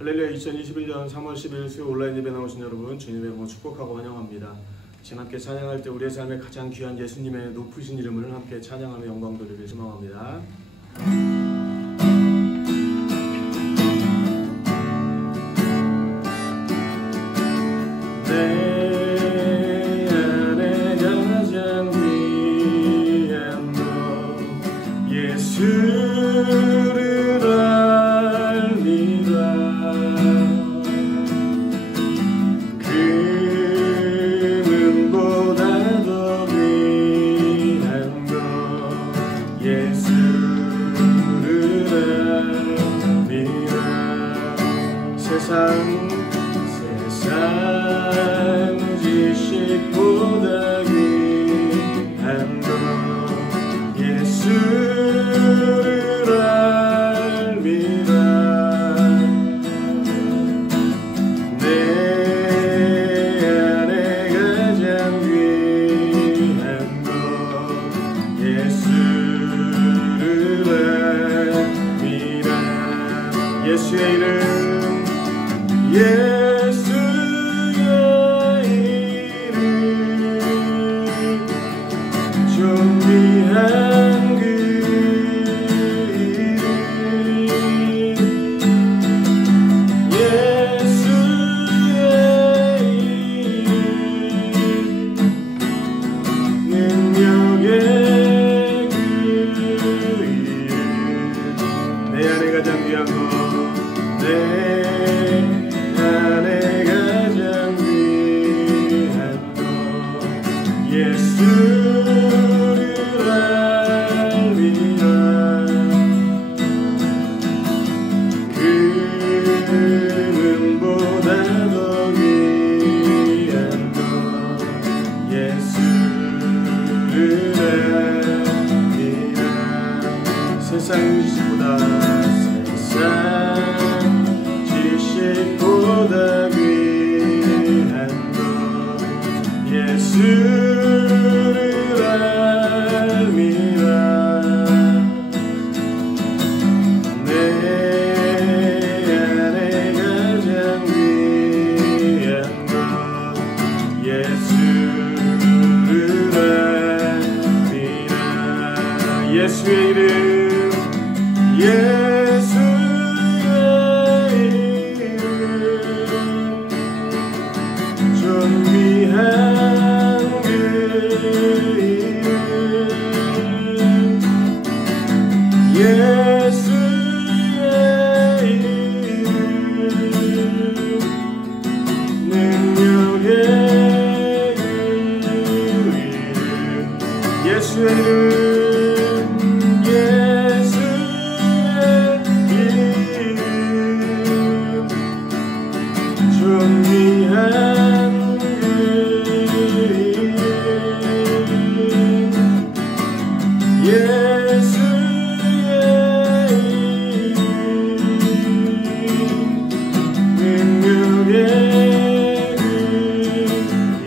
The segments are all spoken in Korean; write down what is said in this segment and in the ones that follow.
할렐루야. 2021년 3월 10일 수요 온라인 예배 나오신 여러분 주님의 몸을 축복하고 환영합니다. 지금 함께 찬양할 때 우리의 삶에 가장 귀한 예수님의 높으신 이름을 함께 찬양하며 영광 돌리길 소망합니다. 내 안에 가장 귀한 너 예수를 세상 지식보다 귀한 것 예수를 알미라. 내 안에 가장 귀한 것 예수를 알미라. 예수의 이름 예수의 이름 존귀한 그 이름 예수의 이름 능력의 그 이름 내 안에 가장 귀한 것 세상 지식보다 귀한 것 예수를 알미라. 내 안에 가장 귀한 것 예수를 알미라. 예수의 이름 예수의 이름 존귀한 그 이름 예수의 이름 능력의 그 이름 예수의 이름 존귀한 그 이름 예수의 이름 능력의 그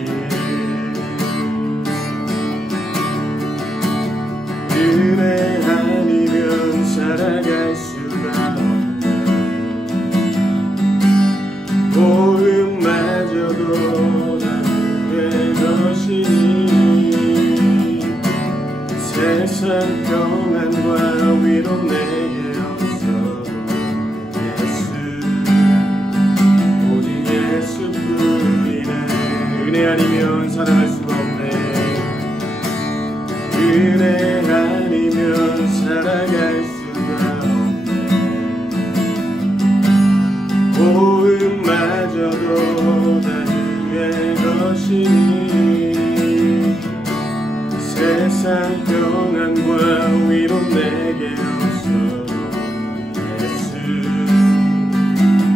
이름 은혜 아니면 살아갈 수가 보음마저도 나의 것이니 세상 평안과 위로 내게 없어도 예수 오직 예수뿐이네. 은혜 아니면 살아갈 수가 없네. 은혜 아니면 살아갈 수가 없네. 보음마저도 다 주의 것이니 세상 평안과 위로 내게 없어도 예수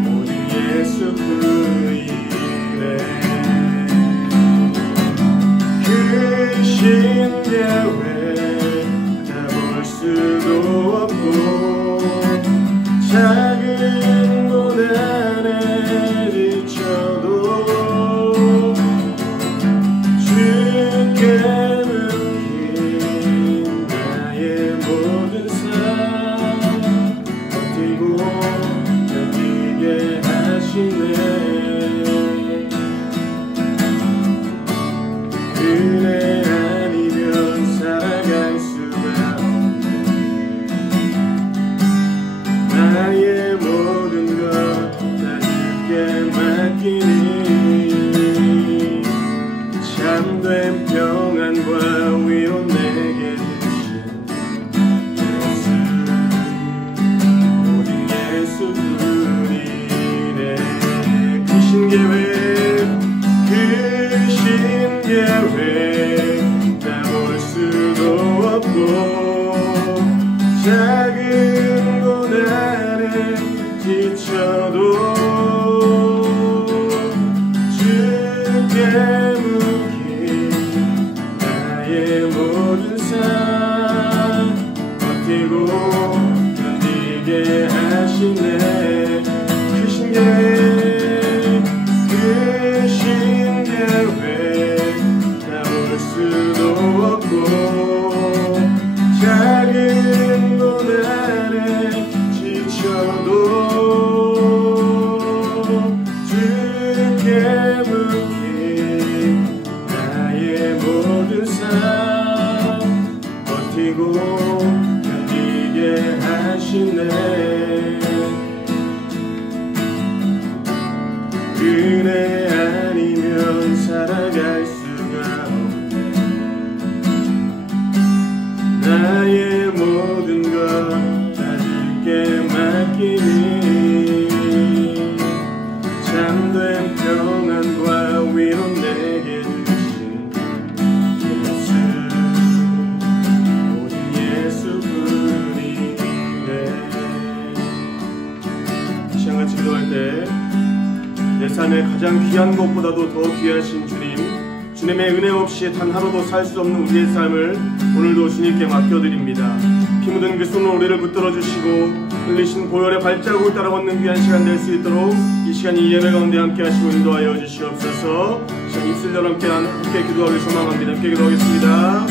오직 예수뿐이네. 그 신대회 다 볼 수도 없고 작은 고난에 지쳐도 주께 맡긴 나의 모든 삶 은혜 아니면 살아갈 수가 없네. 나의 모든 것 다 주께 맡기니 참된 평안과 위로 내게 주신 예수, 모든 예수뿐이네. 크신 계획 다 볼 수도 없고 작은 고난에 지쳐도 주께 묻기 나의 모든 삶 버티고 견디게 하시네. 크신 계획 다 볼 수도 없고 작은 고난에 지쳐도 주께 묻기 나의 모든 삶 버티고 견디게 하시네. 은혜 아니면 살아갈 수가 없네. 나의 모든 것 다 주께 맡기니 참된 평안과 위로 내게 주신 예수, 모든 예수뿐이네. 시간같이 기도할 때 내 삶에 가장 귀한 것보다도 더 귀하신 주님의 은혜 없이 단 하루도 살 수 없는 우리의 삶을 오늘도 주님께 맡겨드립니다. 피 묻은 그 손으로 우리를 붙들어 주시고 흘리신 보혈의 발자국을 따라 걷는 귀한 시간 될 수 있도록 이 시간 이 예배 가운데 함께 하시고 인도하여 주시옵소서. 시간 입술 열어 함께 기도하기 소망합니다. 함께 기도하겠습니다.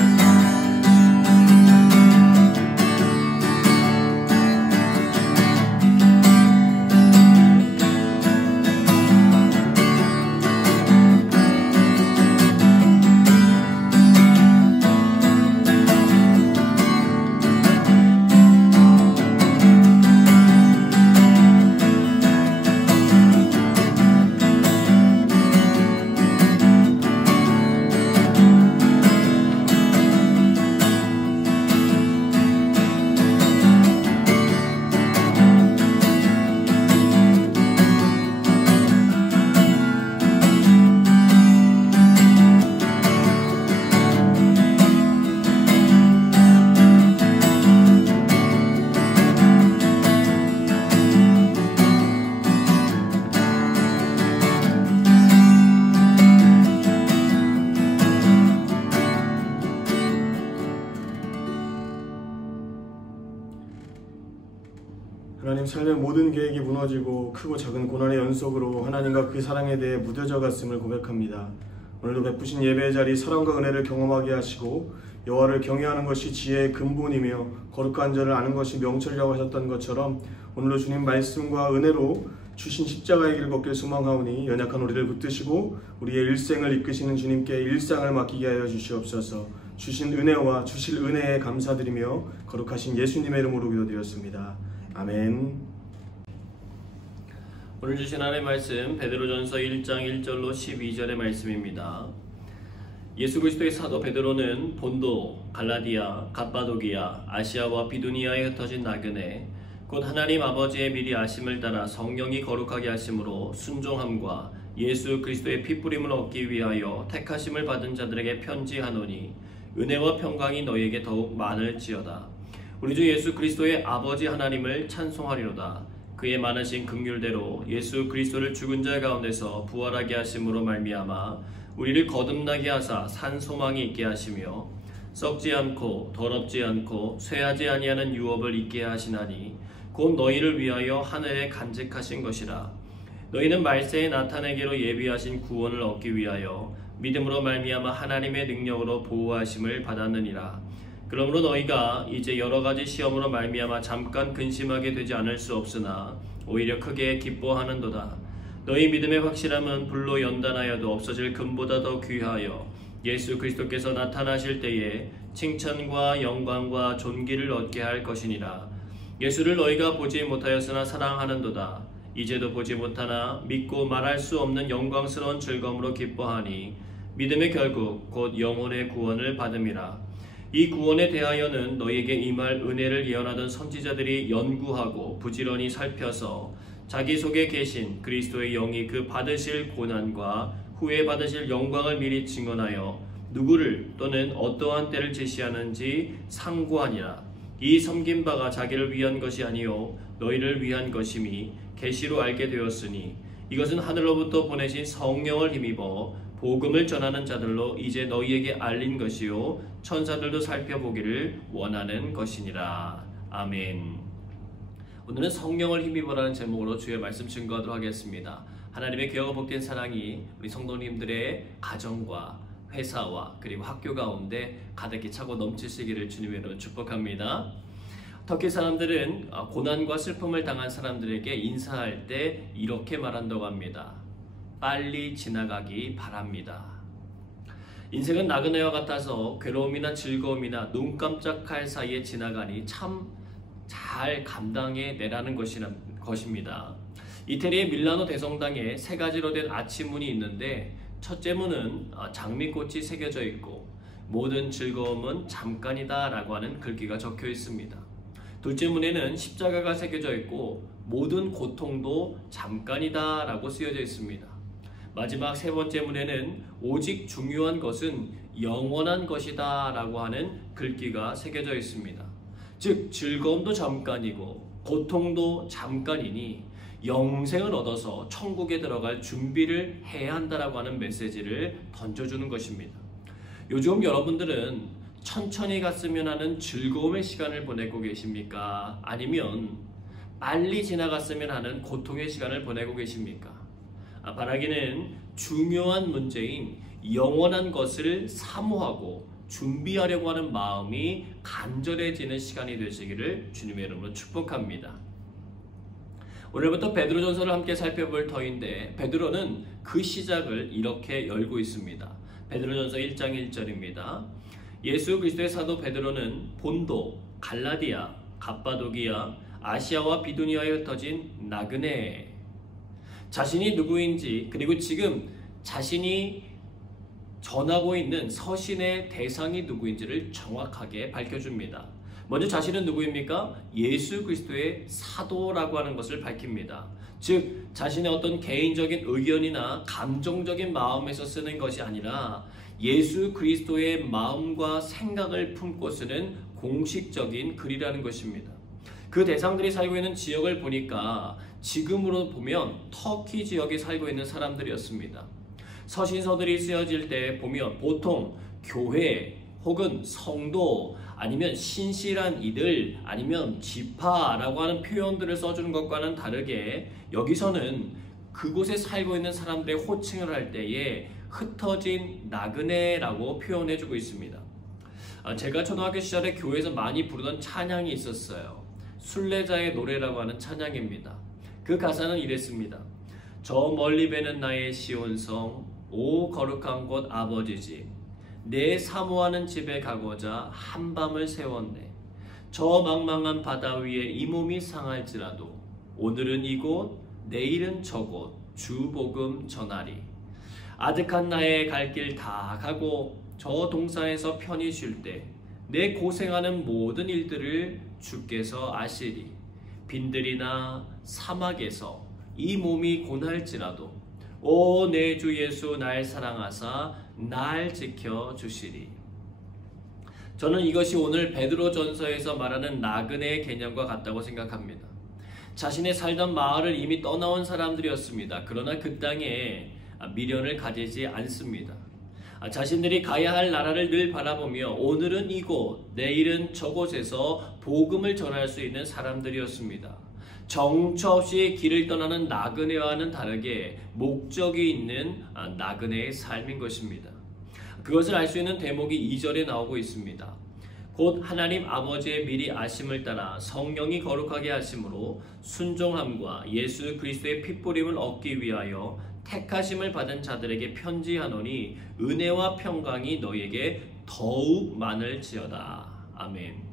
하나님, 삶의 모든 계획이 무너지고 크고 작은 고난의 연속으로 하나님과 그 사랑에 대해 무뎌져 갔음을 고백합니다. 오늘도 베푸신 예배의 자리 사랑과 은혜를 경험하게 하시고 여호와를 경외하는 것이 지혜의 근본이며 거룩한 자를 아는 것이 명철이라고 하셨던 것처럼 오늘도 주님 말씀과 은혜로 주신 십자가의 길을 걷길 소망하오니 연약한 우리를 붙드시고 우리의 일생을 이끄시는 주님께 일상을 맡기게 하여 주시옵소서. 주신 은혜와 주실 은혜에 감사드리며 거룩하신 예수님의 이름으로 기도드렸습니다. 아멘. 오늘 주신 하나님의 말씀 베드로전서 1장 1절로 12절의 말씀입니다. 예수 그리스도의 사도 베드로는 본도, 갈라디아, 갑바도기아, 아시아와 비두니아에 흩어진 나그네 곧 하나님 아버지의 미리 아심을 따라 성령이 거룩하게 하심으로 순종함과 예수 그리스도의 피뿌림을 얻기 위하여 택하심을 받은 자들에게 편지하노니 은혜와 평강이 너희에게 더욱 많을지어다. 우리 주 예수 그리스도의 아버지 하나님을 찬송하리로다. 그의 많으신 긍휼대로 예수 그리스도를 죽은 자 가운데서 부활하게 하심으로 말미암아 우리를 거듭나게 하사 산 소망이 있게 하시며 썩지 않고 더럽지 않고 쇠하지 아니하는 유업을 있게 하시나니 곧 너희를 위하여 하늘에 간직하신 것이라. 너희는 말세에 나타내기로 예비하신 구원을 얻기 위하여 믿음으로 말미암아 하나님의 능력으로 보호하심을 받았느니라. 그러므로 너희가 이제 여러가지 시험으로 말미암아 잠깐 근심하게 되지 않을 수 없으나 오히려 크게 기뻐하는도다. 너희 믿음의 확실함은 불로 연단하여도 없어질 금보다 더 귀하여 예수 그리스도께서 나타나실 때에 칭찬과 영광과 존귀를 얻게 할 것이니라. 예수를 너희가 보지 못하였으나 사랑하는도다. 이제도 보지 못하나 믿고 말할 수 없는 영광스러운 즐거움으로 기뻐하니 믿음의 결국 곧 영혼의 구원을 받음이라. 이 구원에 대하여는 너희에게 임할 은혜를 예언하던 선지자들이 연구하고 부지런히 살펴서 자기 속에 계신 그리스도의 영이 그 받으실 고난과 후에 받으실 영광을 미리 증언하여 누구를 또는 어떠한 때를 제시하는지 상고하니라. 이 섬긴 바가 자기를 위한 것이 아니요 너희를 위한 것임이 계시로 알게 되었으니 이것은 하늘로부터 보내신 성령을 힘입어 복음을 전하는 자들로 이제 너희에게 알린 것이요 천사들도 살펴보기를 원하는 것이니라. 아멘. 오늘은 성령을 힘입어라는 제목으로 주의 말씀 증거하도록 하겠습니다. 하나님의 귀하고 복된 사랑이 우리 성도님들의 가정과 회사와 그리고 학교 가운데 가득히 차고 넘치시기를 주님의 이름으로 축복합니다. 터키 사람들은 고난과 슬픔을 당한 사람들에게 인사할 때 이렇게 말한다고 합니다. 빨리 지나가기 바랍니다. 인생은 나그네와 같아서 괴로움이나 즐거움이나 눈 깜짝할 사이에 지나가니 참 잘 감당해 내라는 것입니다. 이태리의 밀라노 대성당에 세 가지로 된 아치문이 있는데 첫째 문은 장미꽃이 새겨져 있고 모든 즐거움은 잠깐이다 라고 하는 글귀가 적혀 있습니다. 둘째 문에는 십자가가 새겨져 있고 모든 고통도 잠깐이다 라고 쓰여져 있습니다. 마지막 세 번째 문에는 오직 중요한 것은 영원한 것이다 라고 하는 글귀가 새겨져 있습니다. 즉 즐거움도 잠깐이고 고통도 잠깐이니 영생을 얻어서 천국에 들어갈 준비를 해야 한다라고 하는 메시지를 던져주는 것입니다. 요즘 여러분들은 천천히 갔으면 하는 즐거움의 시간을 보내고 계십니까? 아니면 빨리 지나갔으면 하는 고통의 시간을 보내고 계십니까? 바라기는 중요한 문제인 영원한 것을 사모하고 준비하려고 하는 마음이 간절해지는 시간이 되시기를 주님의 이름으로 축복합니다. 오늘부터 베드로전서를 함께 살펴볼 터인데 베드로는 그 시작을 이렇게 열고 있습니다. 베드로전서 1장 1절입니다. 예수 그리스도의 사도 베드로는 본도, 갈라디아, 갑바도기아, 아시아와 비두니아에 흩어진 나그네 자신이 누구인지 그리고 지금 자신이 전하고 있는 서신의 대상이 누구인지를 정확하게 밝혀줍니다. 먼저 자신은 누구입니까? 예수 그리스도의 사도라고 하는 것을 밝힙니다. 즉 자신의 어떤 개인적인 의견이나 감정적인 마음에서 쓰는 것이 아니라 예수 그리스도의 마음과 생각을 품고 쓰는 공식적인 글이라는 것입니다. 그 대상들이 살고 있는 지역을 보니까 지금으로 보면 터키 지역에 살고 있는 사람들이었습니다. 서신서들이 쓰여질 때 보면 보통 교회 혹은 성도 아니면 신실한 이들 아니면 지파라고 하는 표현들을 써주는 것과는 다르게 여기서는 그곳에 살고 있는 사람들의 호칭을 할 때에 흩어진 나그네라고 표현해주고 있습니다. 제가 초등학교 시절에 교회에서 많이 부르던 찬양이 있었어요. 순례자의 노래라고 하는 찬양입니다. 그 가사는 이랬습니다. 저 멀리 배는 나의 시온성 오 거룩한 곳 아버지 집 내 사모하는 집에 가고자 한밤을 세웠네. 저 망망한 바다 위에 이 몸이 상할지라도 오늘은 이곳 내일은 저곳 주복음 전하리. 아득한 나의 갈 길 다 가고 저 동산에서 편히 쉴 때 내 고생하는 모든 일들을 주께서 아시리. 빈들이나 사막에서 이 몸이 고날지라도 오 내 주 예수 날 사랑하사 날 지켜주시리. 저는 이것이 오늘 베드로전서에서 말하는 나그네의 개념과 같다고 생각합니다. 자신의 살던 마을을 이미 떠나온 사람들이었습니다. 그러나 그 땅에 미련을 가지지 않습니다. 자신들이 가야 할 나라를 늘 바라보며 오늘은 이곳, 내일은 저곳에서 복음을 전할 수 있는 사람들이었습니다. 정처 없이 길을 떠나는 나그네와는 다르게 목적이 있는 나그네의 삶인 것입니다. 그것을 알 수 있는 대목이 2절에 나오고 있습니다. 곧 하나님 아버지의 미리 아심을 따라 성령이 거룩하게 하심으로 순종함과 예수 그리스도의 핏부림을 얻기 위하여 택하심을 받은 자들에게 편지하노니 은혜와 평강이 너희에게 더욱 많을지어다. 아멘.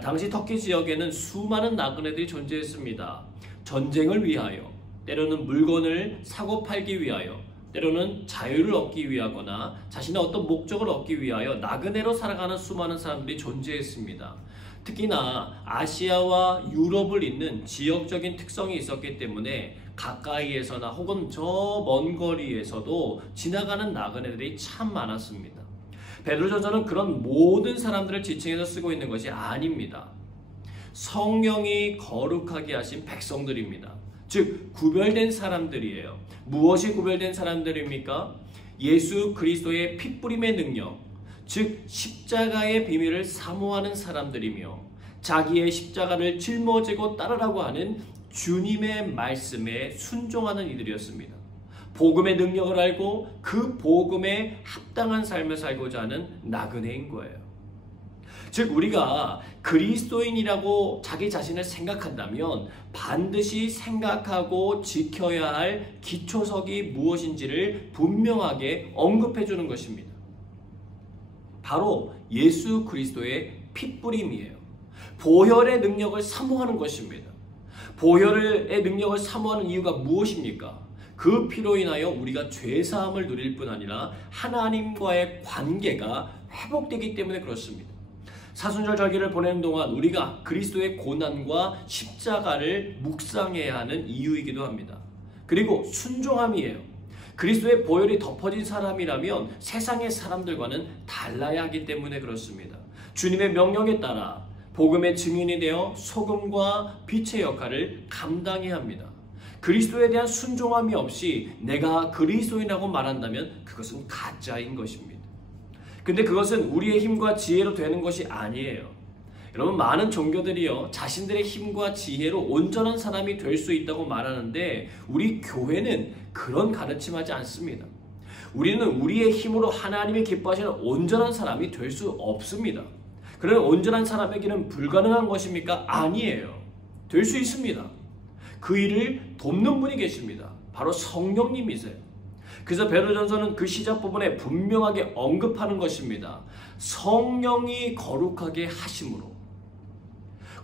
당시 터키 지역에는 수많은 나그네들이 존재했습니다. 전쟁을 위하여, 때로는 물건을 사고 팔기 위하여, 때로는 자유를 얻기 위하거나 자신의 어떤 목적을 얻기 위하여 나그네로 살아가는 수많은 사람들이 존재했습니다. 특히나 아시아와 유럽을 잇는 지역적인 특성이 있었기 때문에 가까이에서나 혹은 저 먼 거리에서도 지나가는 나그네들이 참 많았습니다. 베드로전서는 그런 모든 사람들을 지칭해서 쓰고 있는 것이 아닙니다. 성령이 거룩하게 하신 백성들입니다. 즉 구별된 사람들이에요. 무엇이 구별된 사람들입니까? 예수 그리스도의 핏부림의 능력, 즉 십자가의 비밀을 사모하는 사람들이며 자기의 십자가를 짊어지고 따르라고 하는 주님의 말씀에 순종하는 이들이었습니다. 복음의 능력을 알고 그 복음에 합당한 삶을 살고자 하는 나그네인 거예요. 즉 우리가 그리스도인이라고 자기 자신을 생각한다면 반드시 생각하고 지켜야 할 기초석이 무엇인지를 분명하게 언급해 주는 것입니다. 바로 예수 그리스도의 핏부림이에요. 보혈의 능력을 사모하는 것입니다. 보혈의 능력을 사모하는 이유가 무엇입니까? 그 피로 인하여 우리가 죄사함을 누릴 뿐 아니라 하나님과의 관계가 회복되기 때문에 그렇습니다. 사순절 절기를 보내는 동안 우리가 그리스도의 고난과 십자가를 묵상해야 하는 이유이기도 합니다. 그리고 순종함이에요. 그리스도의 보혈이 덮어진 사람이라면 세상의 사람들과는 달라야 하기 때문에 그렇습니다. 주님의 명령에 따라 복음의 증인이 되어 소금과 빛의 역할을 감당해야 합니다. 그리스도에 대한 순종함이 없이 내가 그리스도인이라고 말한다면 그것은 가짜인 것입니다. 근데 그것은 우리의 힘과 지혜로 되는 것이 아니에요. 여러분 많은 종교들이요 자신들의 힘과 지혜로 온전한 사람이 될 수 있다고 말하는데 우리 교회는 그런 가르침하지 않습니다. 우리는 우리의 힘으로 하나님이 기뻐하시는 온전한 사람이 될 수 없습니다. 그런 온전한 사람에게는 불가능한 것입니까? 아니에요. 될 수 있습니다. 그 일을 돕는 분이 계십니다. 바로 성령님이세요. 그래서 베드로전서는 그 시작 부분에 분명하게 언급하는 것입니다. 성령이 거룩하게 하심으로.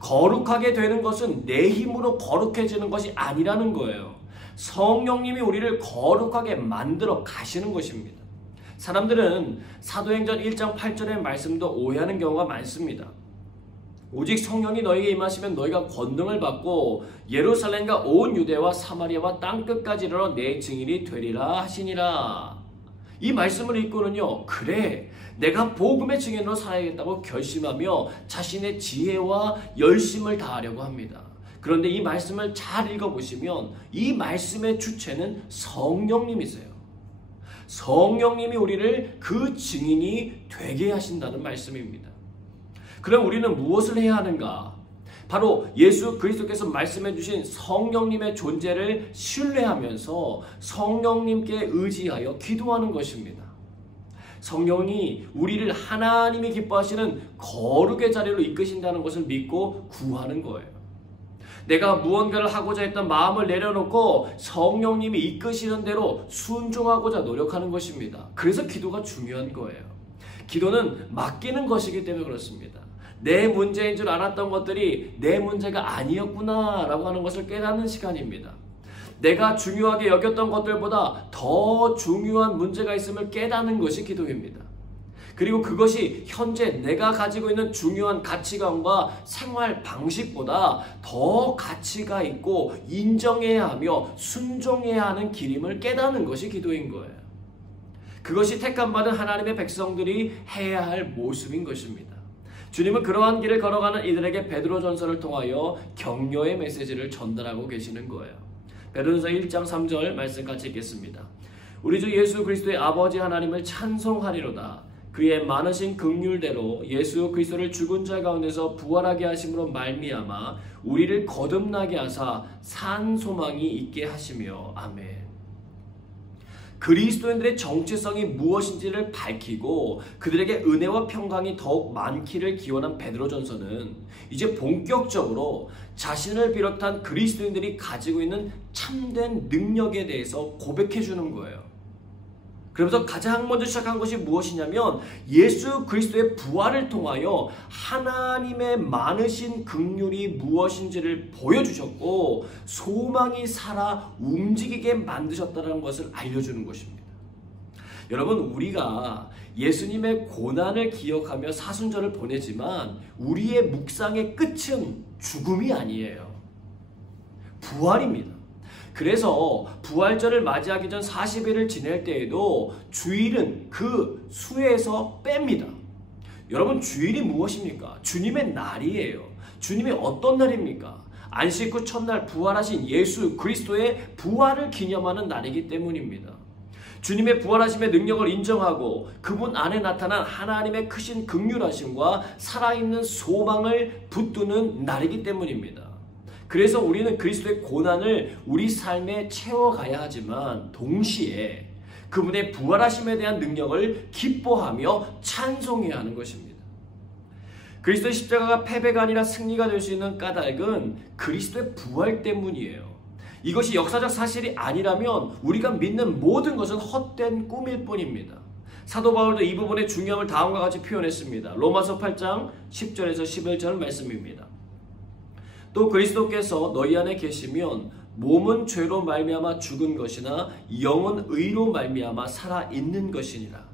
거룩하게 되는 것은 내 힘으로 거룩해지는 것이 아니라는 거예요. 성령님이 우리를 거룩하게 만들어 가시는 것입니다. 사람들은 사도행전 1장 8절의 말씀도 오해하는 경우가 많습니다. 오직 성령이 너에게 임하시면 너희가 권능을 받고 예루살렘과 온 유대와 사마리아와 땅끝까지 이르러 내 증인이 되리라 하시니라. 이 말씀을 읽고는요, 그래 내가 복음의 증인으로 살아야겠다고 결심하며 자신의 지혜와 열심을 다하려고 합니다. 그런데 이 말씀을 잘 읽어보시면 이 말씀의 주체는 성령님이세요. 성령님이 우리를 그 증인이 되게 하신다는 말씀입니다. 그럼 우리는 무엇을 해야 하는가? 바로 예수 그리스도께서 말씀해 주신 성령님의 존재를 신뢰하면서 성령님께 의지하여 기도하는 것입니다. 성령이 우리를 하나님이 기뻐하시는 거룩의 자리로 이끄신다는 것을 믿고 구하는 거예요. 내가 무언가를 하고자 했던 마음을 내려놓고 성령님이 이끄시는 대로 순종하고자 노력하는 것입니다. 그래서 기도가 중요한 거예요. 기도는 맡기는 것이기 때문에 그렇습니다. 내 문제인 줄 알았던 것들이 내 문제가 아니었구나 라고 하는 것을 깨닫는 시간입니다. 내가 중요하게 여겼던 것들보다 더 중요한 문제가 있음을 깨닫는 것이 기도입니다. 그리고 그것이 현재 내가 가지고 있는 중요한 가치관과 생활 방식보다 더 가치가 있고 인정해야 하며 순종해야 하는 길임을 깨닫는 것이 기도인 거예요. 그것이 택함받은 하나님의 백성들이 해야 할 모습인 것입니다. 주님은 그러한 길을 걸어가는 이들에게 베드로전서를 통하여 격려의 메시지를 전달하고 계시는 거예요. 베드로전서 1장 3절 말씀 같이 읽겠습니다. 우리 주 예수 그리스도의 아버지 하나님을 찬송하리로다. 그의 많으신 긍휼대로 예수 그리스도를 죽은 자 가운데서 부활하게 하심으로 말미암아 우리를 거듭나게 하사 산 소망이 있게 하시며. 아멘. 그리스도인들의 정체성이 무엇인지를 밝히고 그들에게 은혜와 평강이 더욱 많기를 기원한 베드로전서는 이제 본격적으로 자신을 비롯한 그리스도인들이 가지고 있는 참된 능력에 대해서 고백해 주는 거예요. 그러면서 가장 먼저 시작한 것이 무엇이냐면 예수 그리스도의 부활을 통하여 하나님의 많으신 긍휼이 무엇인지를 보여주셨고 소망이 살아 움직이게 만드셨다는 것을 알려주는 것입니다. 여러분, 우리가 예수님의 고난을 기억하며 사순절을 보내지만 우리의 묵상의 끝은 죽음이 아니에요. 부활입니다. 그래서 부활절을 맞이하기 전 40일을 지낼 때에도 주일은 그 수에서 뺍니다. 여러분, 주일이 무엇입니까? 주님의 날이에요. 주님이 어떤 날입니까? 안식 후 첫날 부활하신 예수 그리스도의 부활을 기념하는 날이기 때문입니다. 주님의 부활하심의 능력을 인정하고 그분 안에 나타난 하나님의 크신 긍휼하심과 살아있는 소망을 붙드는 날이기 때문입니다. 그래서 우리는 그리스도의 고난을 우리 삶에 채워가야 하지만 동시에 그분의 부활하심에 대한 능력을 기뻐하며 찬송해야 하는 것입니다. 그리스도의 십자가가 패배가 아니라 승리가 될 수 있는 까닭은 그리스도의 부활 때문이에요. 이것이 역사적 사실이 아니라면 우리가 믿는 모든 것은 헛된 꿈일 뿐입니다. 사도 바울도 이 부분의 중요함을 다음과 같이 표현했습니다. 로마서 8장 10절에서 11절 말씀입니다. 또 그리스도께서 너희 안에 계시면 몸은 죄로 말미암아 죽은 것이나 영은 의로 말미암아 살아있는 것이니라.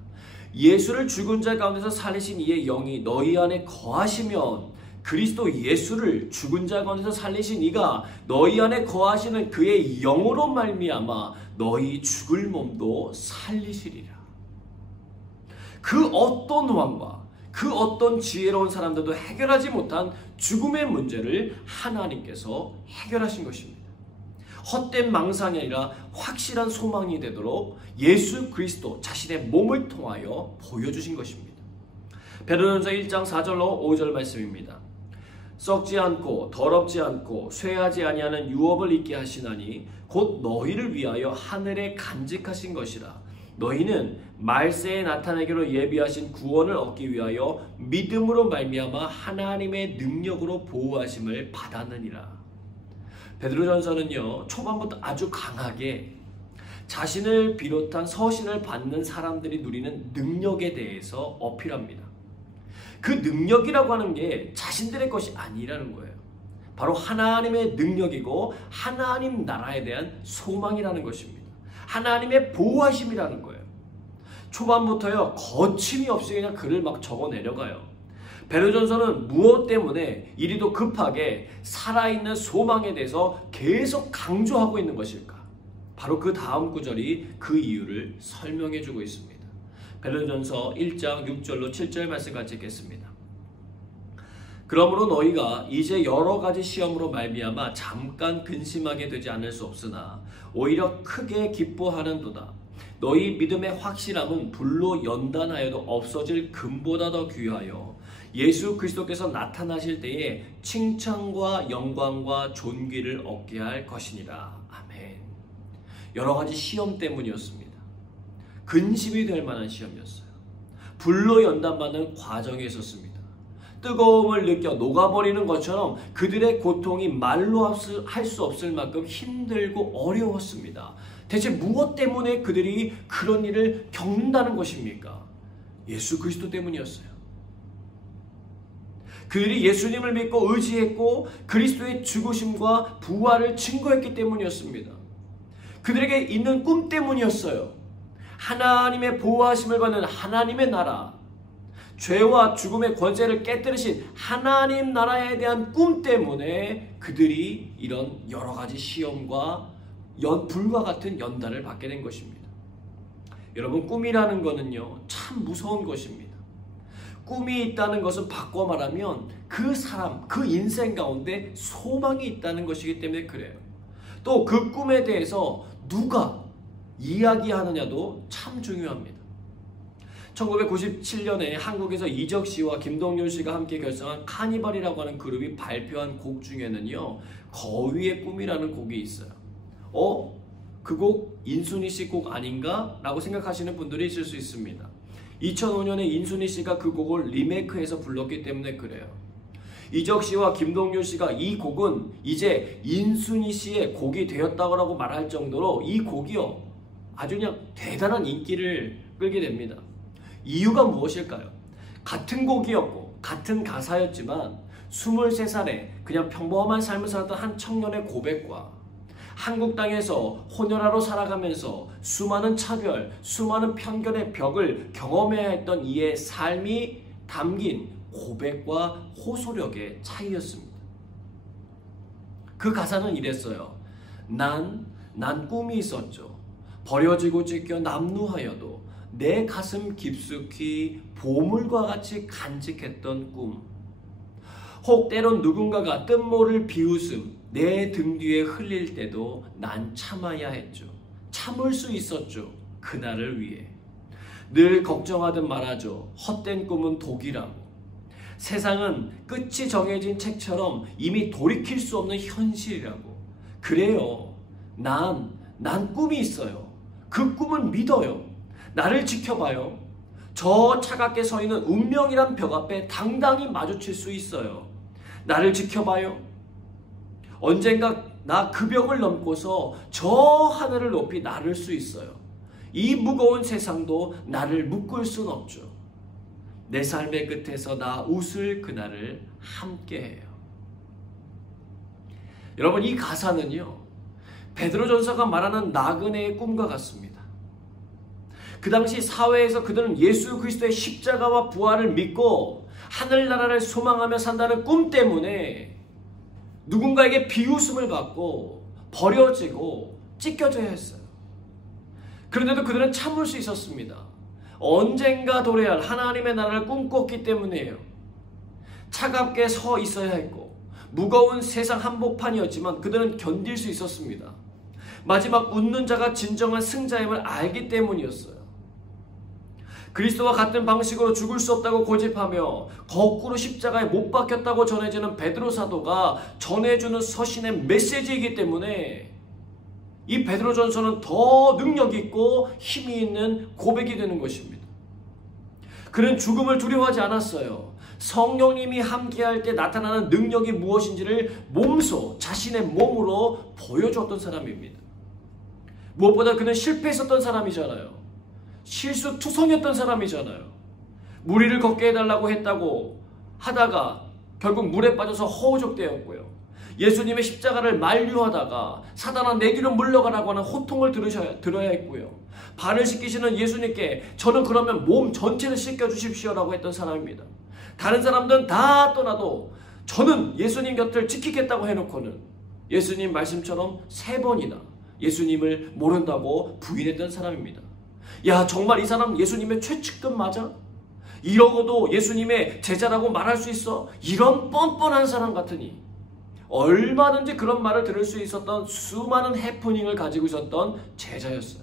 예수를 죽은 자 가운데서 살리신 이의 영이 너희 안에 거하시면 그리스도 예수를 죽은 자 가운데서 살리신 이가 너희 안에 거하시는 그의 영으로 말미암아 너희 죽을 몸도 살리시리라. 그 어떤 왕과 그 어떤 지혜로운 사람들도 해결하지 못한 죽음의 문제를 하나님께서 해결하신 것입니다. 헛된 망상이 아니라 확실한 소망이 되도록 예수 그리스도 자신의 몸을 통하여 보여주신 것입니다. 베드로전서 1장 4절로 5절 말씀입니다. 썩지 않고 더럽지 않고 쇠하지 아니하는 유업을 입게 하시나니 곧 너희를 위하여 하늘에 간직하신 것이라. 너희는 말세에 나타내기로 예비하신 구원을 얻기 위하여 믿음으로 말미암아 하나님의 능력으로 보호하심을 받았느니라. 베드로전서는요, 초반부터 아주 강하게 자신을 비롯한 서신을 받는 사람들이 누리는 능력에 대해서 어필합니다. 그 능력이라고 하는 게 자신들의 것이 아니라는 거예요. 바로 하나님의 능력이고 하나님 나라에 대한 소망이라는 것입니다. 하나님의 보호하심이라는 거예요. 초반부터요, 거침이 없이 그냥 글을 막 적어 내려가요. 베드로전서는 무엇 때문에 이리도 급하게 살아있는 소망에 대해서 계속 강조하고 있는 것일까? 바로 그 다음 구절이 그 이유를 설명해 주고 있습니다. 베드로전서 1장 6절로 7절 말씀 같이 읽겠습니다. 그러므로 너희가 이제 여러 가지 시험으로 말미암아 잠깐 근심하게 되지 않을 수 없으나 오히려 크게 기뻐하는도다. 너희 믿음의 확실함은 불로 연단하여도 없어질 금보다 더 귀하여 예수 그리스도께서 나타나실 때에 칭찬과 영광과 존귀를 얻게 할 것이니라. 아멘. 여러 가지 시험 때문이었습니다. 근심이 될 만한 시험이었어요. 불로 연단받는 과정에 있었습니다. 뜨거움을 느껴 녹아버리는 것처럼 그들의 고통이 말로 할 수 없을 만큼 힘들고 어려웠습니다. 대체 무엇 때문에 그들이 그런 일을 겪는다는 것입니까? 예수 그리스도 때문이었어요. 그들이 예수님을 믿고 의지했고 그리스도의 죽으심과 부활을 증거했기 때문이었습니다. 그들에게 있는 꿈 때문이었어요. 하나님의 보호하심을 받는 하나님의 나라, 죄와 죽음의 권세를 깨뜨리신 하나님 나라에 대한 꿈 때문에 그들이 이런 여러 가지 시험과 불과 같은 연단을 받게 된 것입니다. 여러분, 꿈이라는 것은요, 참 무서운 것입니다. 꿈이 있다는 것은 바꿔 말하면 그 사람, 그 인생 가운데 소망이 있다는 것이기 때문에 그래요. 또 그 꿈에 대해서 누가 이야기하느냐도 참 중요합니다. 1997년에 한국에서 이적 씨와 김동률 씨가 함께 결성한 카니발이라고 하는 그룹이 발표한 곡 중에는요, 거위의 꿈이라는 곡이 있어요. 그 곡 인순이 씨 곡 아닌가? 라고 생각하시는 분들이 있을 수 있습니다. 2005년에 인순이 씨가 그 곡을 리메이크해서 불렀기 때문에 그래요. 이적 씨와 김동률 씨가 이 곡은 이제 인순이 씨의 곡이 되었다고 말할 정도로 이 곡이요, 아주 그냥 대단한 인기를 끌게 됩니다. 이유가 무엇일까요? 같은 곡이었고 같은 가사였지만 23살에 그냥 평범한 삶을 살았던 한 청년의 고백과 한국 땅에서 혼혈아로 살아가면서 수많은 차별, 수많은 편견의 벽을 경험해야 했던 이의 삶이 담긴 고백과 호소력의 차이였습니다. 그 가사는 이랬어요. 난 꿈이 있었죠. 버려지고 찢겨 남루하여도 내 가슴 깊숙이 보물과 같이 간직했던 꿈. 혹 때론 누군가가 뜬모를 비웃음 내 등 뒤에 흘릴 때도 난 참아야 했죠. 참을 수 있었죠. 그날을 위해. 늘 걱정하듯 말하죠. 헛된 꿈은 독이라고. 세상은 끝이 정해진 책처럼 이미 돌이킬 수 없는 현실이라고. 그래요. 난 꿈이 있어요. 그 꿈을 믿어요. 나를 지켜봐요. 저 차갑게 서 있는 운명이란 벽 앞에 당당히 마주칠 수 있어요. 나를 지켜봐요. 언젠가 나 그 벽을 넘고서 저 하늘을 높이 나를 수 있어요. 이 무거운 세상도 나를 묶을 순 없죠. 내 삶의 끝에서 나 웃을 그날을 함께해요. 여러분, 이 가사는요, 베드로전서가 말하는 나그네의 꿈과 같습니다. 그 당시 사회에서 그들은 예수 그리스도의 십자가와 부활을 믿고 하늘나라를 소망하며 산다는 꿈 때문에 누군가에게 비웃음을 받고 버려지고 찢겨져야 했어요. 그런데도 그들은 참을 수 있었습니다. 언젠가 도래할 하나님의 나라를 꿈꿨기 때문이에요. 차갑게 서 있어야 했고 무거운 세상 한복판이었지만 그들은 견딜 수 있었습니다. 마지막 웃는 자가 진정한 승자임을 알기 때문이었어요. 그리스도와 같은 방식으로 죽을 수 없다고 고집하며 거꾸로 십자가에 못 박혔다고 전해지는 베드로 사도가 전해주는 서신의 메시지이기 때문에 이 베드로전서는 더 능력 있고 힘이 있는 고백이 되는 것입니다. 그는 죽음을 두려워하지 않았어요. 성령님이 함께할 때 나타나는 능력이 무엇인지를 몸소 자신의 몸으로 보여주었던 사람입니다. 무엇보다 그는 실패했었던 사람이잖아요. 실수투성이었던 사람이잖아요. 무리를 걷게 해달라고 했다고 하다가 결국 물에 빠져서 허우적대었고요. 예수님의 십자가를 만류하다가 사단아 내 뒤로 물러가라고 하는 호통을 들어야 했고요. 발을 씻기시는 예수님께 저는 그러면 몸 전체를 씻겨주십시오라고 했던 사람입니다. 다른 사람들은 다 떠나도 저는 예수님 곁을 지키겠다고 해놓고는 예수님 말씀처럼 3번이나 예수님을 모른다고 부인했던 사람입니다. 야, 정말 이 사람 예수님의 최측근 맞아? 이러고도 예수님의 제자라고 말할 수 있어? 이런 뻔뻔한 사람 같으니 얼마든지 그런 말을 들을 수 있었던 수많은 해프닝을 가지고 있었던 제자였어요.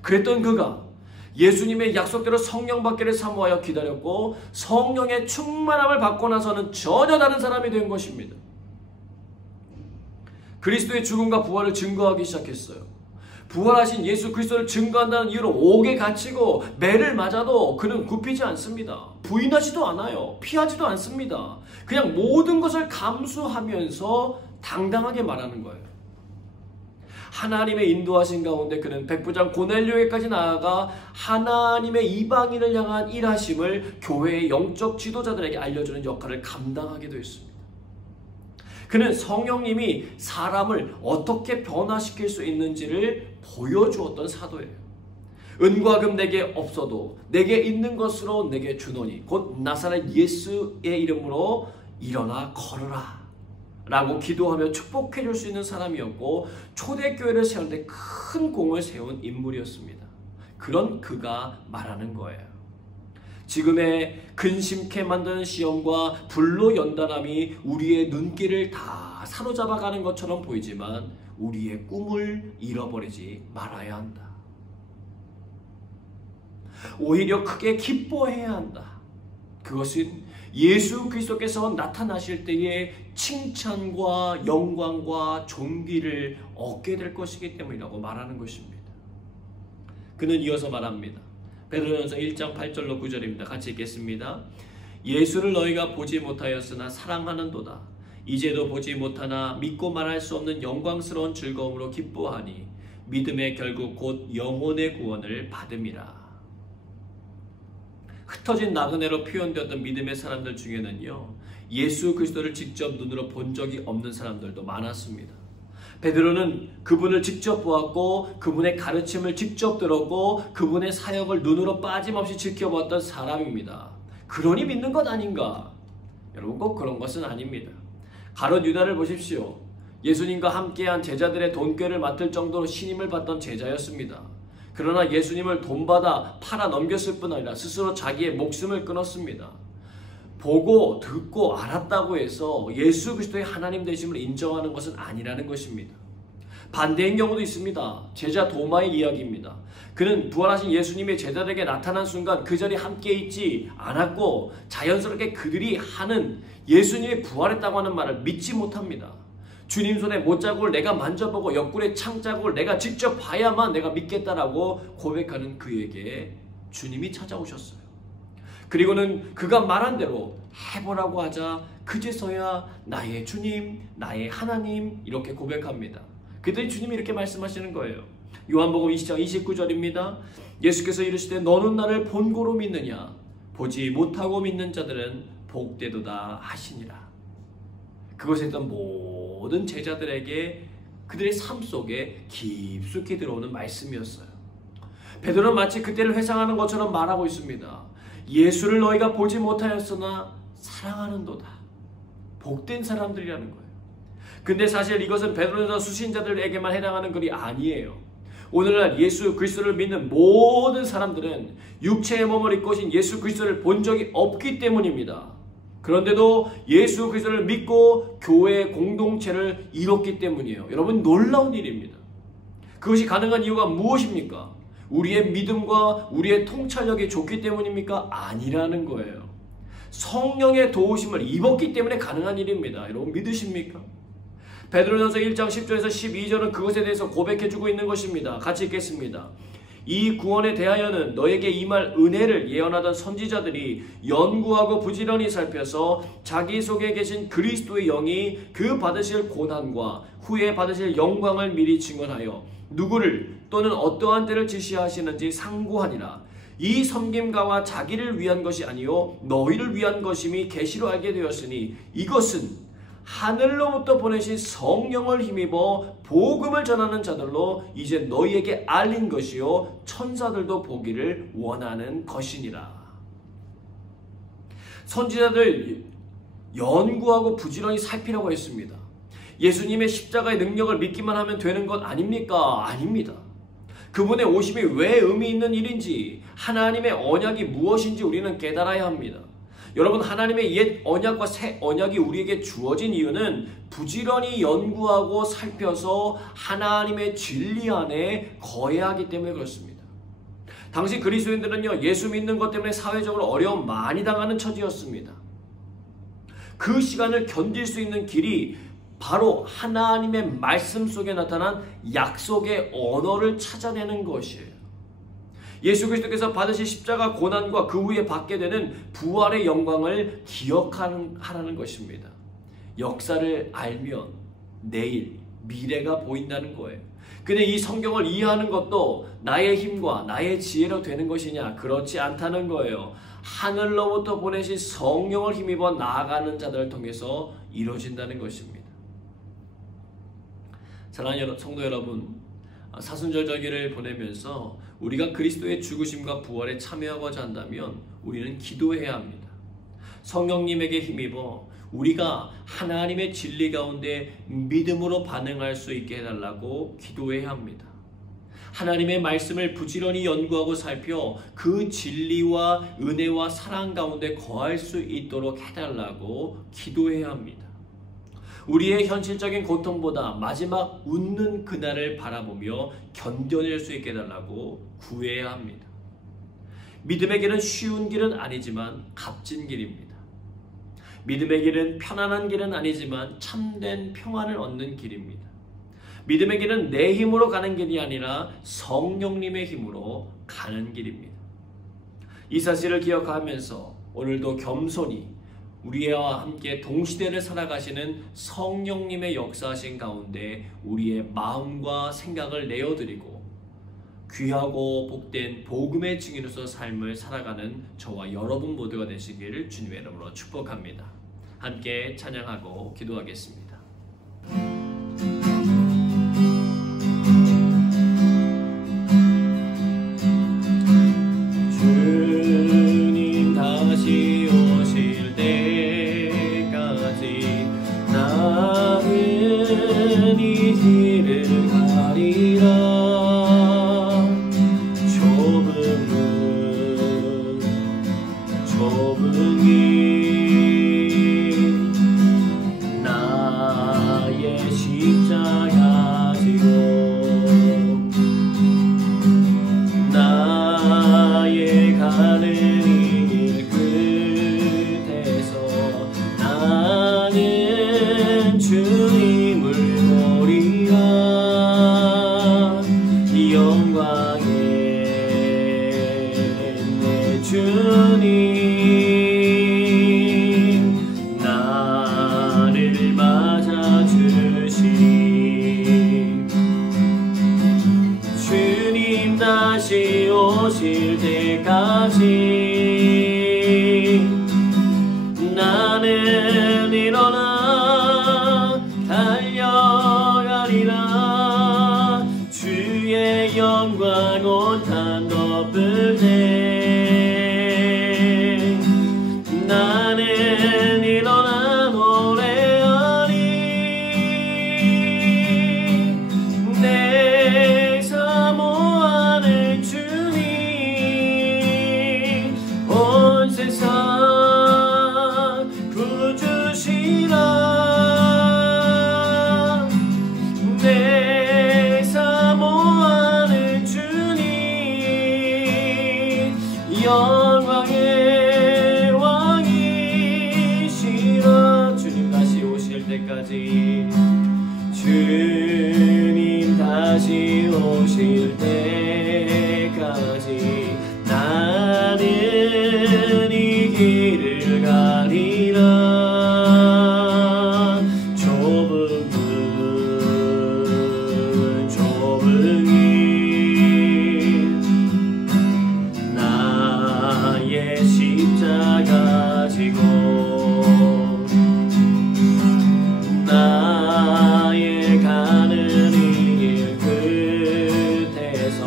그랬던 그가 예수님의 약속대로 성령 받기를 사모하여 기다렸고 성령의 충만함을 받고 나서는 전혀 다른 사람이 된 것입니다. 그리스도의 죽음과 부활을 증거하기 시작했어요. 부활하신 예수 그리스도를 증거한다는 이유로 옥에 갇히고 매를 맞아도 그는 굽히지 않습니다. 부인하지도 않아요. 피하지도 않습니다. 그냥 모든 것을 감수하면서 당당하게 말하는 거예요. 하나님의 인도하신 가운데 그는 백부장 고넬료에까지 나아가 하나님의 이방인을 향한 일하심을 교회의 영적 지도자들에게 알려주는 역할을 감당하기도 했습니다. 그는 성령님이 사람을 어떻게 변화시킬 수 있는지를 보여주었던 사도예요. 은과 금 내게 없어도 내게 있는 것으로 내게 주노니 곧 나사렛 예수의 이름으로 일어나 걸으라 라고 기도하며 축복해 줄 수 있는 사람이었고 초대교회를 세우는데 큰 공을 세운 인물이었습니다. 그런 그가 말하는 거예요. 지금의 근심케 만드는 시험과 불로 연단함이 우리의 눈길을 다 사로잡아가는 것처럼 보이지만 우리의 꿈을 잃어버리지 말아야 한다. 오히려 크게 기뻐해야 한다. 그것은 예수 그리스도께서 나타나실 때에 칭찬과 영광과 존귀를 얻게 될 것이기 때문이라고 말하는 것입니다. 그는 이어서 말합니다. 베드로전서 1장 8절로 9절입니다. 같이 읽겠습니다. 예수를 너희가 보지 못하였으나 사랑하는도다. 이제도 보지 못하나 믿고 말할 수 없는 영광스러운 즐거움으로 기뻐하니 믿음의 결국 곧 영혼의 구원을 받음이라. 흩어진 나그네로 표현되었던 믿음의 사람들 중에는요, 예수 그리스도를 직접 눈으로 본 적이 없는 사람들도 많았습니다. 베드로는 그분을 직접 보았고 그분의 가르침을 직접 들었고 그분의 사역을 눈으로 빠짐없이 지켜봤던 사람입니다. 그러니 믿는 것 아닌가? 여러분, 꼭 그런 것은 아닙니다. 가룟 유다를 보십시오. 예수님과 함께한 제자들의 돈꾀를 맡을 정도로 신임을 받던 제자였습니다. 그러나 예수님을 돈 받아 팔아 넘겼을 뿐 아니라 스스로 자기의 목숨을 끊었습니다. 보고 듣고 알았다고 해서 예수 그리스도의 하나님 되심을 인정하는 것은 아니라는 것입니다. 반대인 경우도 있습니다. 제자 도마의 이야기입니다. 그는 부활하신 예수님의 제자들에게 나타난 순간 그 자리에 함께 있지 않았고 자연스럽게 그들이 하는 예수님이 부활했다고 하는 말을 믿지 못합니다. 주님 손에 못자국을 내가 만져보고 옆구리에 창자국을 내가 직접 봐야만 내가 믿겠다라고 고백하는 그에게 주님이 찾아오셨어요. 그리고는 그가 말한 대로 해보라고 하자 그제서야 나의 주님, 나의 하나님 이렇게 고백합니다. 그때 주님이 이렇게 말씀하시는 거예요. 요한복음 20장 29절입니다. 예수께서 이르시되 너는 나를 본고로 믿느냐? 보지 못하고 믿는 자들은 복되도다 하시니라. 그것에 있던 모든 제자들에게 그들의 삶 속에 깊숙이 들어오는 말씀이었어요. 베드로는 마치 그때를 회상하는 것처럼 말하고 있습니다. 예수를 너희가 보지 못하였으나 사랑하는도다. 복된 사람들이라는 거예요. 근데 사실 이것은 베드로전서 수신자들에게만 해당하는 글이 아니에요. 오늘날 예수 그리스도를 믿는 모든 사람들은 육체의 몸을 입고 오신 예수 그리스도를 본 적이 없기 때문입니다. 그런데도 예수 그리스도를 믿고 교회 공동체를 이뤘기 때문이에요. 여러분, 놀라운 일입니다. 그것이 가능한 이유가 무엇입니까? 우리의 믿음과 우리의 통찰력이 좋기 때문입니까? 아니라는 거예요. 성령의 도우심을 입었기 때문에 가능한 일입니다. 여러분, 믿으십니까? 베드로전서 1장 10절에서 12절은 그것에 대해서 고백해주고 있는 것입니다. 같이 읽겠습니다. 이 구원에 대하여는 너에게 임할 은혜를 예언하던 선지자들이 연구하고 부지런히 살펴서 자기 속에 계신 그리스도의 영이 그 받으실 고난과 후에 받으실 영광을 미리 증언하여 누구를 또는 어떠한 때를 지시하시는지 상고하니라. 이 섬김가와 자기를 위한 것이 아니요 너희를 위한 것임이 계시로 알게 되었으니 이것은 하늘로부터 보내신 성령을 힘입어 복음을 전하는 자들로 이제 너희에게 알린 것이요 천사들도 보기를 원하는 것이니라. 선지자들 연구하고 부지런히 살피라고 했습니다. 예수님의 십자가의 능력을 믿기만 하면 되는 것 아닙니까? 아닙니다. 그분의 오심이 왜 의미 있는 일인지, 하나님의 언약이 무엇인지 우리는 깨달아야 합니다. 여러분, 하나님의 옛 언약과 새 언약이 우리에게 주어진 이유는 부지런히 연구하고 살펴서 하나님의 진리 안에 거해야 하기 때문에 그렇습니다. 당시 그리스도인들은요, 예수 믿는 것 때문에 사회적으로 어려움 많이 당하는 처지였습니다. 그 시간을 견딜 수 있는 길이 바로 하나님의 말씀 속에 나타난 약속의 언어를 찾아내는 것이에요. 예수 그리스도께서 받으신 십자가 고난과 그 후에 받게 되는 부활의 영광을 기억하라는 것입니다. 역사를 알면 내일, 미래가 보인다는 거예요. 근데 이 성경을 이해하는 것도 나의 힘과 나의 지혜로 되는 것이냐? 그렇지 않다는 거예요. 하늘로부터 보내신 성령을 힘입어 나아가는 자들을 통해서 이루어진다는 것입니다. 사랑하는 성도 여러분, 사순절 절기를 보내면서 우리가 그리스도의 죽으심과 부활에 참여하고자 한다면 우리는 기도해야 합니다. 성령님에게 힘입어 우리가 하나님의 진리 가운데 믿음으로 반응할 수 있게 해달라고 기도해야 합니다. 하나님의 말씀을 부지런히 연구하고 살펴 그 진리와 은혜와 사랑 가운데 거할 수 있도록 해달라고 기도해야 합니다. 우리의 현실적인 고통보다 마지막 웃는 그날을 바라보며 견뎌낼 수 있게 해달라고 구해야 합니다. 믿음의 길은 쉬운 길은 아니지만 값진 길입니다. 믿음의 길은 편안한 길은 아니지만 참된 평안을 얻는 길입니다. 믿음의 길은 내 힘으로 가는 길이 아니라 성령님의 힘으로 가는 길입니다. 이 사실을 기억하면서 오늘도 겸손히 우리와 함께 동시대를 살아가시는 성령님의 역사하신 가운데 우리의 마음과 생각을 내어드리고 귀하고 복된 복음의 증인으로서 삶을 살아가는 저와 여러분 모두가 되시기를 주님의 이름으로 축복합니다. 함께 찬양하고 기도하겠습니다. 주님 다시 오실 때까지 나는 이 길을 가리라. 좁은 길 나의 십자가 지고 나의 가는 길 끝에서 나는 주님을 보리라. 영광의 내 주님 다시 오실 때까지 나는 일어나 달려가리라. 주의 영광 온 땅 덮을 때 나는 일어나 노래하리. 내 사모하는 주님 온 세상 구주시라. 내 사모하는 주님 영광의 왕이시라. 주님 다시 오실 때까지 주님 다시 오실 때까지 나는 이 길을 가리라. 좁은 길 나의 십자가 지고 나의 가는 길 끝에서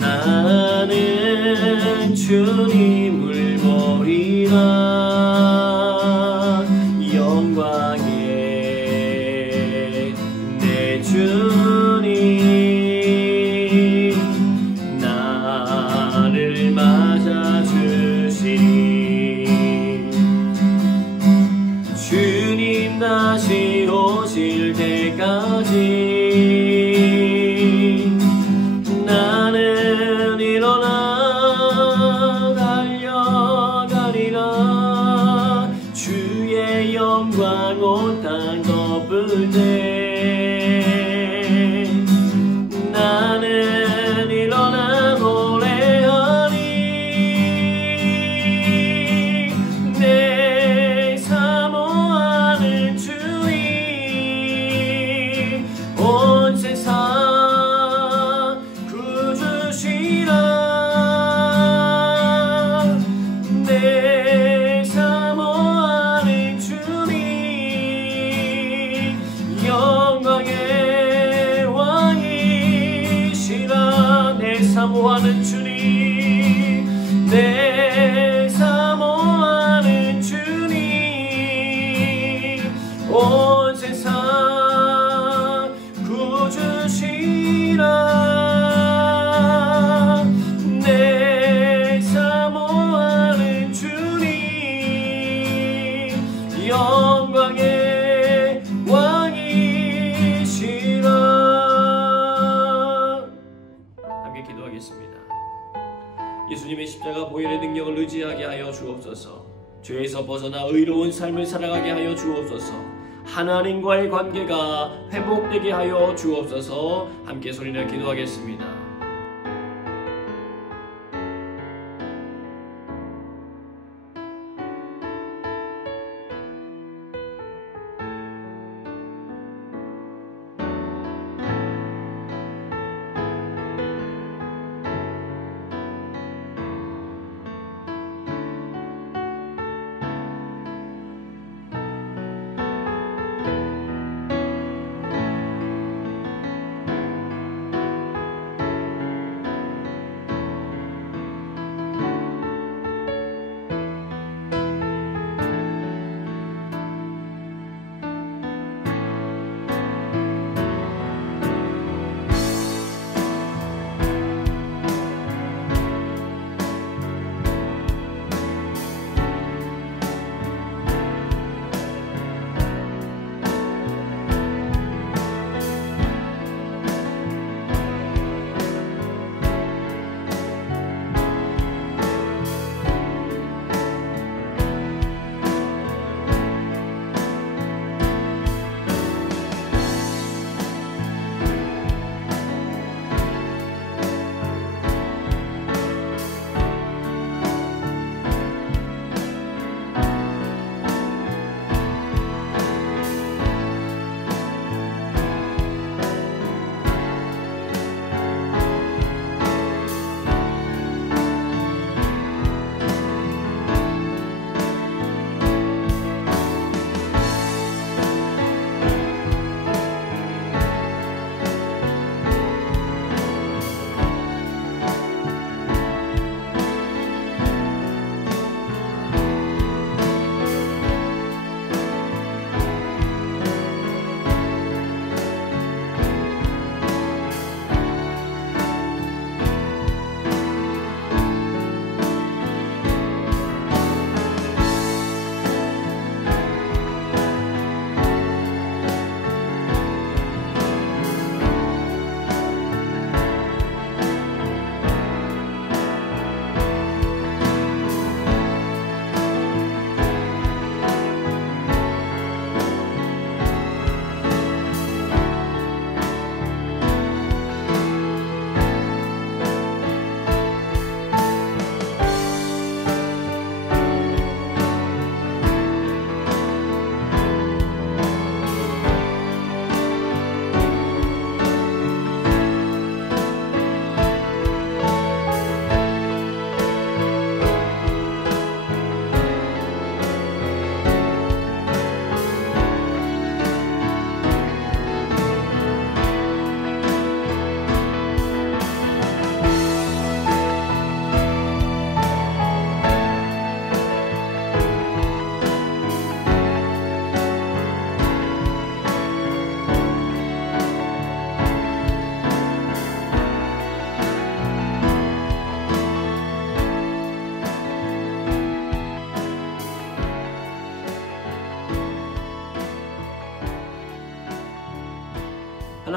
나는 주님을 보리라. 영광의 내 주님 나를 맞아주시리. 주님 다시 오실 때까지 나는 일어나 달려가리라. 주의 영광 온 땅 덮을 때 나는 일어나 노래하리. 내 사모하는 주님 온 세상 구주시라. 내 사모하는 주님 영광의 왕이시라. 내 사모하는 주님 내 사모하는 주님 온 세상 구주시라. 내 사모하는 주님 영광의 왕이시라. 함께 기도하겠습니다. 예수님의 십자가 보혈의 능력을 의지하게 하여 주옵소서. 죄에서 벗어나 의로운 삶을 살아가게 하여 주옵소서. 하나님과의 관계가 회복되게 하여 주옵소서. 함께 소리내어 기도하겠습니다.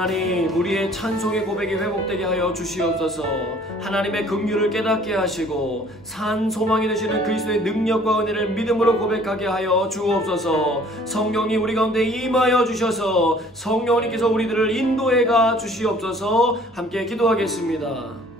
하나님, 우리의 찬송의 고백이 회복되게 하여 주시옵소서. 하나님의 긍휼을 깨닫게 하시고 산 소망이 되시는 그리스도의 능력과 은혜를 믿음으로 고백하게 하여 주옵소서. 성령님 우리 가운데 임하여 주셔서 성령님께서 우리들을 인도해 가 주시옵소서. 함께 기도하겠습니다.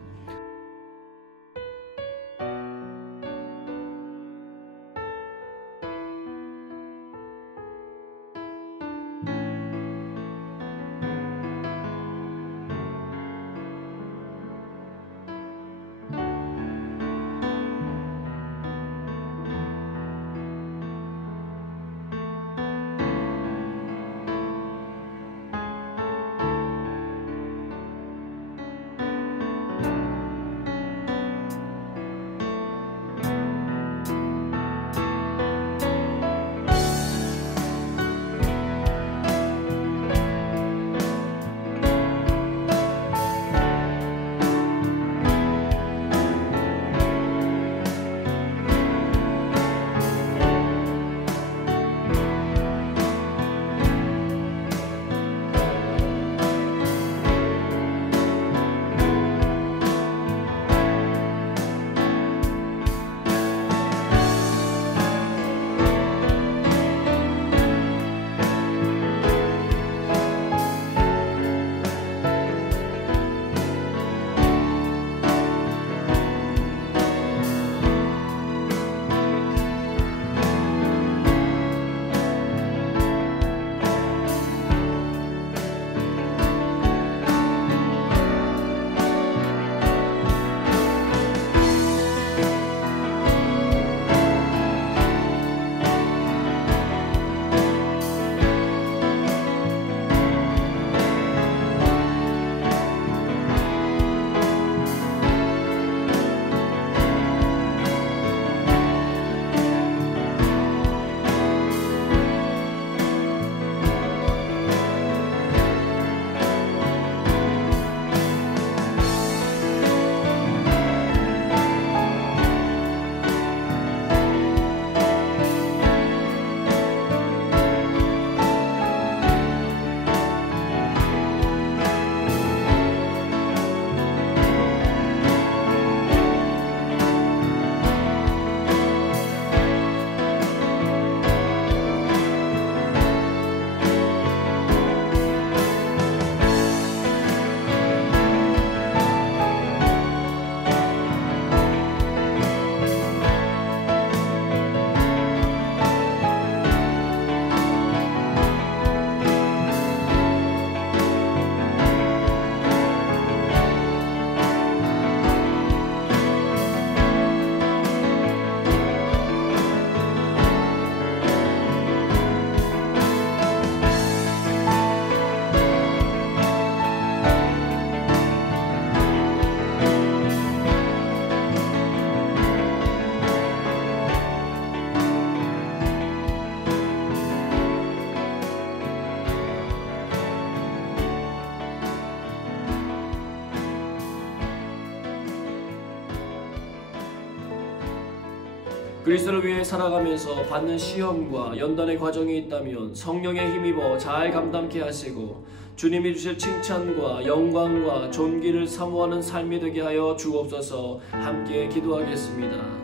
그리스도를 위해 살아가면서 받는 시험과 연단의 과정이 있다면 성령에 힘입어 잘 감당케 하시고 주님이 주실 칭찬과 영광과 존귀를 사모하는 삶이 되게 하여 주옵소서. 함께 기도하겠습니다.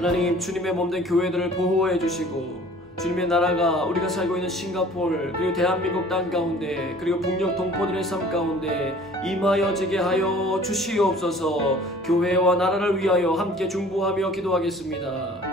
하나님, 주님의 몸된 교회들을 보호해 주시고 주님의 나라가 우리가 살고 있는 싱가포르 그리고 대한민국 땅 가운데 그리고 북녘 동포들의 삶 가운데 임하여지게 하여 주시옵소서. 교회와 나라를 위하여 함께 중보하며 기도하겠습니다.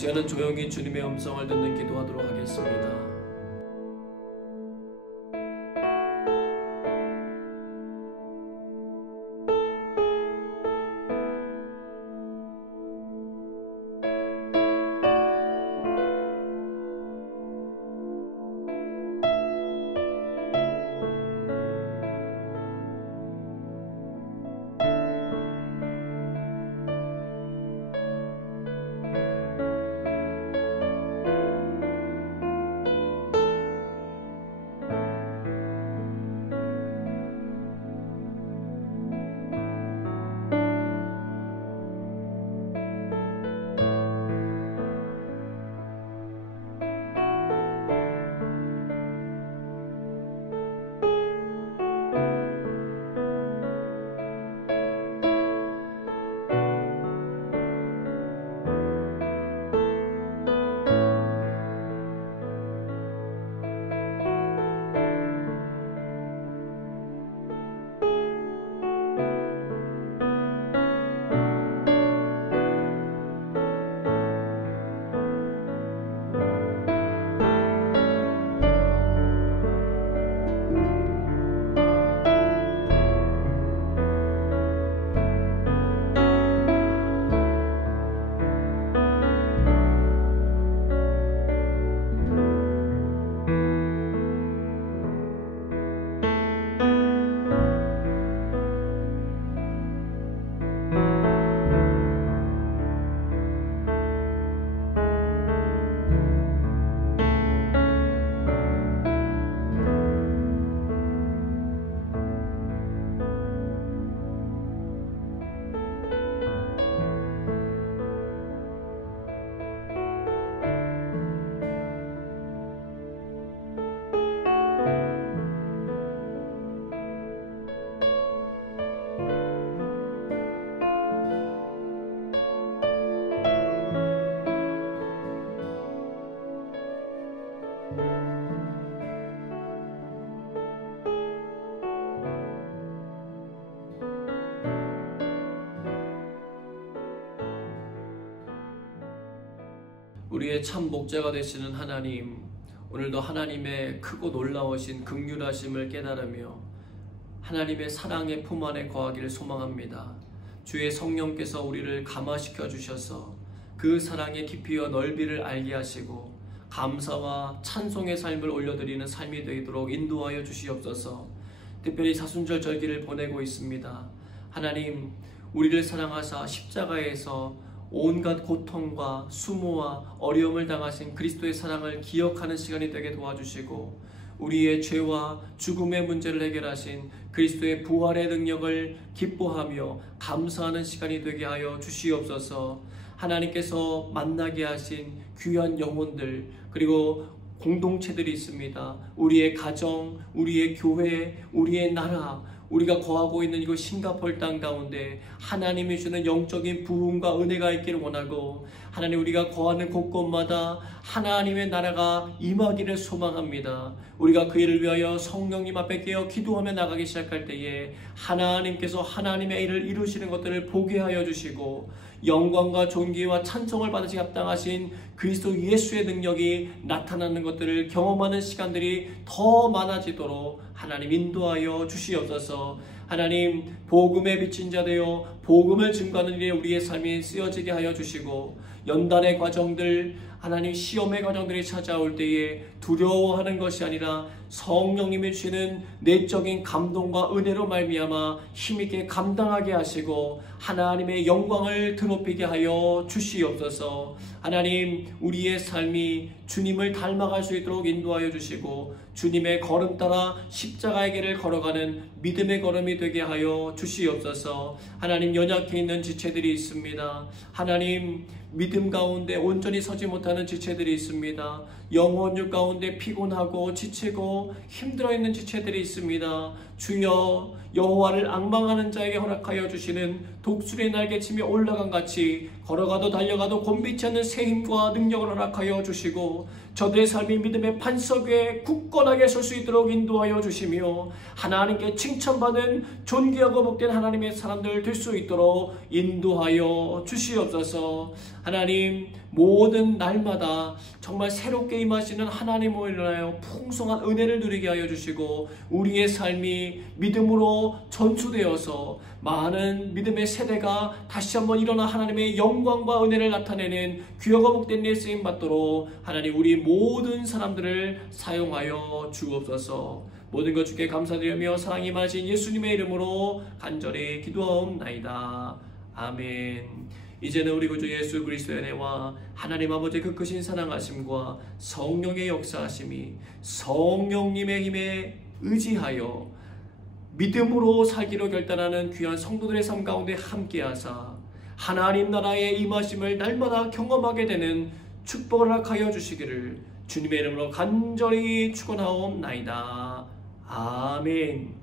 시간은 조용히 주님의 음성을 듣는 기도하도록 하겠습니다. 우리의 참 목자가 되시는 하나님, 오늘도 하나님의 크고 놀라우신 긍휼하심을 깨달으며 하나님의 사랑의 품 안에 거하기를 소망합니다. 주의 성령께서 우리를 감화시켜 주셔서 그 사랑의 깊이와 넓이를 알게 하시고 감사와 찬송의 삶을 올려드리는 삶이 되도록 인도하여 주시옵소서. 특별히 사순절 절기를 보내고 있습니다. 하나님, 우리를 사랑하사 십자가에서 온갖 고통과 수모와 어려움을 당하신 그리스도의 사랑을 기억하는 시간이 되게 도와주시고 우리의 죄와 죽음의 문제를 해결하신 그리스도의 부활의 능력을 기뻐하며 감사하는 시간이 되게 하여 주시옵소서. 하나님께서 만나게 하신 귀한 영혼들 그리고 공동체들이 있습니다. 우리의 가정, 우리의 교회, 우리의 나라, 우리가 거하고 있는 이곳 싱가포르 땅 가운데 하나님이 주는 영적인 부흥과 은혜가 있기를 원하고 하나님 우리가 거하는 곳곳마다 하나님의 나라가 임하기를 소망합니다. 우리가 그 일을 위하여 성령님 앞에 깨어 기도하며 나가기 시작할 때에 하나님께서 하나님의 일을 이루시는 것들을 보게 하여 주시고 영광과 존귀와 찬송을 받으시 합당하신 그리스도 예수의 능력이 나타나는 것들을 경험하는 시간들이 더 많아지도록 하나님 인도하여 주시옵소서. 하나님 복음에 비친 자 되어 복음을 증거하는 일에 우리의 삶이 쓰여지게 하여 주시고 연단의 과정들 하나님 시험의 과정들이 찾아올 때에 두려워하는 것이 아니라 성령님이 주시는 내적인 감동과 은혜로 말미암아 힘있게 감당하게 하시고 하나님의 영광을 드높이게 하여 주시옵소서. 하나님 우리의 삶이 주님을 닮아갈 수 있도록 인도하여 주시고 주님의 걸음 따라 십자가의 길을 걸어가는 믿음의 걸음이 되게 하여 주시옵소서. 하나님 연약해 있는 지체들이 있습니다. 하나님 믿음 가운데 온전히 서지 못하는 지체들이 있습니다. 영혼육 가운데 피곤하고 지치고 힘들어 있는 지체들이 있습니다. 주여 여호와를 앙망하는 자에게 허락하여 주시는 독수리의 날개치며 올라간 같이 걸어가도 달려가도 곤비치 않는 새 힘과 능력을 허락하여 주시고 저들의 삶이 믿음의 반석 위에 굳건하게 설 수 있도록 인도하여 주시며 하나님께 칭찬받은 존귀하고 복된 하나님의 사람들 될 수 있도록 인도하여 주시옵소서. 하나님, 모든 날마다 정말 새롭게 임하시는 하나님을 인하여 풍성한 은혜를 누리게 하여 주시고 우리의 삶이 믿음으로 전수되어서 많은 믿음의 세대가 다시 한번 일어나 하나님의 영광과 은혜를 나타내는 귀하고 복된 일 쓰임 받도록 하나님 우리 모든 사람들을 사용하여 주옵소서. 모든 것 주께 감사드리며 사랑이 임하신 예수님의 이름으로 간절히 기도하옵나이다. 아멘. 이제는 우리 구주 예수 그리스도의 은혜와 하나님 아버지의 그 크신 사랑하심과 성령의 역사하심이 성령님의 힘에 의지하여 믿음으로 살기로 결단하는 귀한 성도들의 삶 가운데 함께하사 하나님 나라의 임하심을 날마다 경험하게 되는 축복을 허락하여 주시기를 주님의 이름으로 간절히 축원하옵나이다. 아멘.